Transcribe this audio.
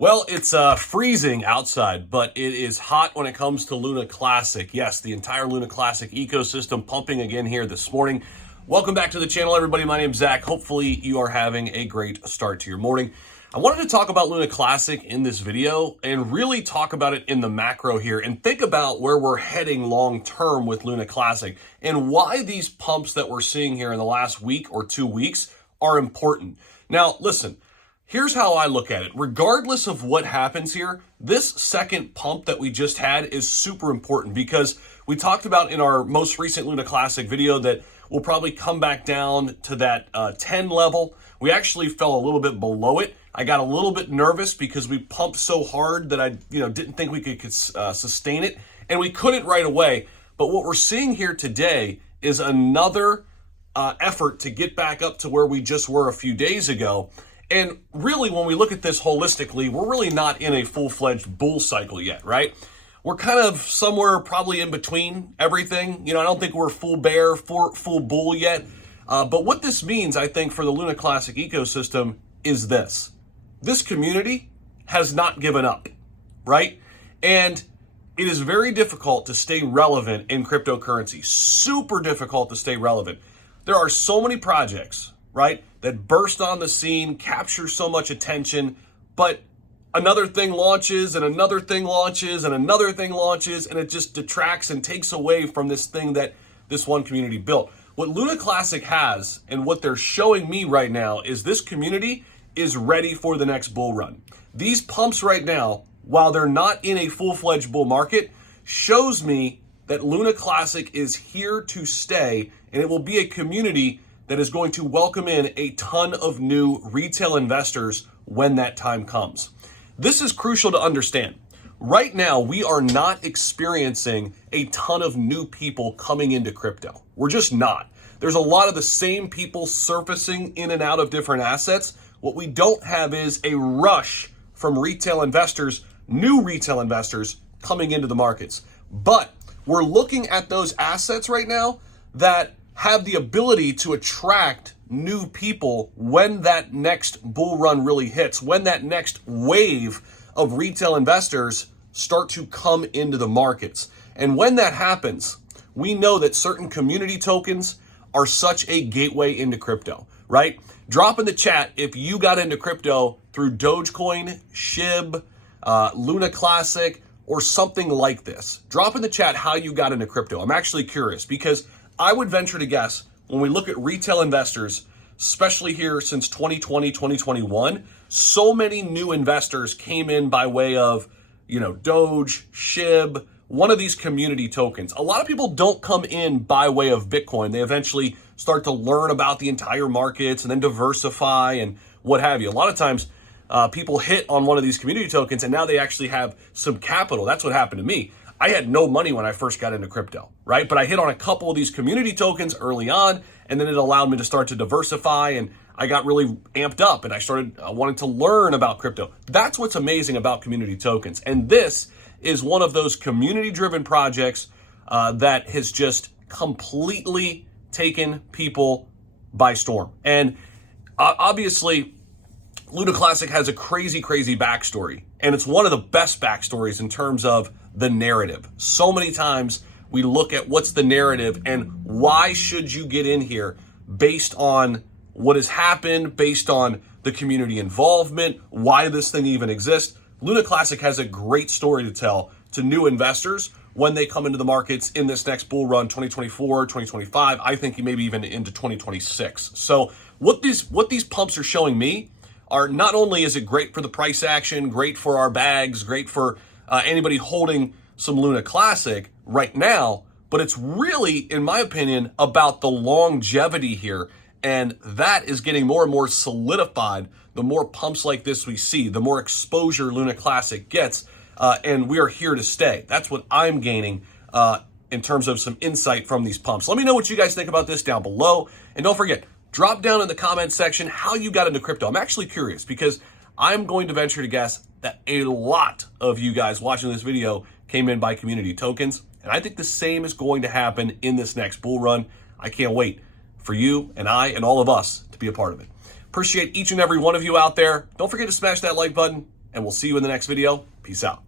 Well, it's freezing outside, but it is hot when it comes to Luna Classic. Yes, the entire Luna Classic ecosystem pumping again here this morning. Welcome back to the channel, everybody. My name's Zach. Hopefully you are having a great start to your morning. I wanted to talk about Luna Classic in this video and really talk about it in the macro here and think about where we're heading long term with Luna Classic and why these pumps that we're seeing here in the last week or 2 weeks are important. Now, listen. Here's how I look at it. Regardless of what happens here, this second pump that we just had is super important because we talked about in our most recent Luna Classic video that we'll probably come back down to that 10 level. We actually fell a little bit below it. I got a little bit nervous because we pumped so hard that I didn't think we could sustain it, and we couldn't right away. But what we're seeing here today is another effort to get back up to where we just were a few days ago. And really, when we look at this holistically, we're really not in a full-fledged bull cycle yet, right? We're kind of somewhere probably in between everything. I don't think we're full bear, full bull yet. But what this means, I think, for the Luna Classic ecosystem is this. This community has not given up, right? And it is very difficult to stay relevant in cryptocurrency. Super difficult to stay relevant. There are so many projects, right, that burst on the scene, capture so much attention, but another thing launches and another thing launches and another thing launches, and it just detracts and takes away from this thing that this one community built. What Luna Classic has and what they're showing me right now is this community is ready for the next bull run. These pumps right now, while they're not in a full-fledged bull market, shows me that Luna Classic is here to stay, and it will be a community that is going to welcome in a ton of new retail investors when that time comes. This is crucial to understand. Right now, we are not experiencing a ton of new people coming into crypto. We're just not. There's a lot of the same people surfacing in and out of different assets. What we don't have is a rush from retail investors, new retail investors coming into the markets. But we're looking at those assets right now that have the ability to attract new people when that next bull run really hits, when that next wave of retail investors start to come into the markets. And when that happens, we know that certain community tokens are such a gateway into crypto, right? Drop in the chat if you got into crypto through Dogecoin, SHIB, Luna Classic, or something like this. Drop in the chat how you got into crypto. I'm actually curious because I would venture to guess when we look at retail investors, especially here since 2020, 2021, so many new investors came in by way of, Doge, SHIB, one of these community tokens. A lot of people don't come in by way of Bitcoin. They eventually start to learn about the entire markets and then diversify and what have you. A lot of times people hit on one of these community tokens and now they actually have some capital. That's what happened to me. I had no money when I first got into crypto, right? But I hit on a couple of these community tokens early on, and then it allowed me to start to diversify, and I got really amped up, and I started wanting to learn about crypto. That's what's amazing about community tokens. And this is one of those community-driven projects that has just completely taken people by storm. And obviously, Luna Classic has a crazy, crazy backstory, and it's one of the best backstories in terms of the narrative. So many times we look at what's the narrative and why should you get in here based on what has happened, based on the community involvement, why this thing even exists. Luna Classic has a great story to tell to new investors when they come into the markets in this next bull run, 2024, 2025, I think maybe even into 2026. So what these pumps are showing me are not only is it great for the price action, great for our bags, great for anybody holding some Luna Classic right now, but it's really, in my opinion, about the longevity here. And that is getting more and more solidified the more pumps like this we see, the more exposure Luna Classic gets, and we are here to stay. That's what I'm gaining in terms of some insight from these pumps. Let me know what you guys think about this down below. And don't forget, drop down in the comment section how you got into crypto. I'm actually curious because I'm going to venture to guess that a lot of you guys watching this video came in by community tokens. And I think the same is going to happen in this next bull run. I can't wait for you and I and all of us to be a part of it. Appreciate each and every one of you out there. Don't forget to smash that like button. and we'll see you in the next video. Peace out.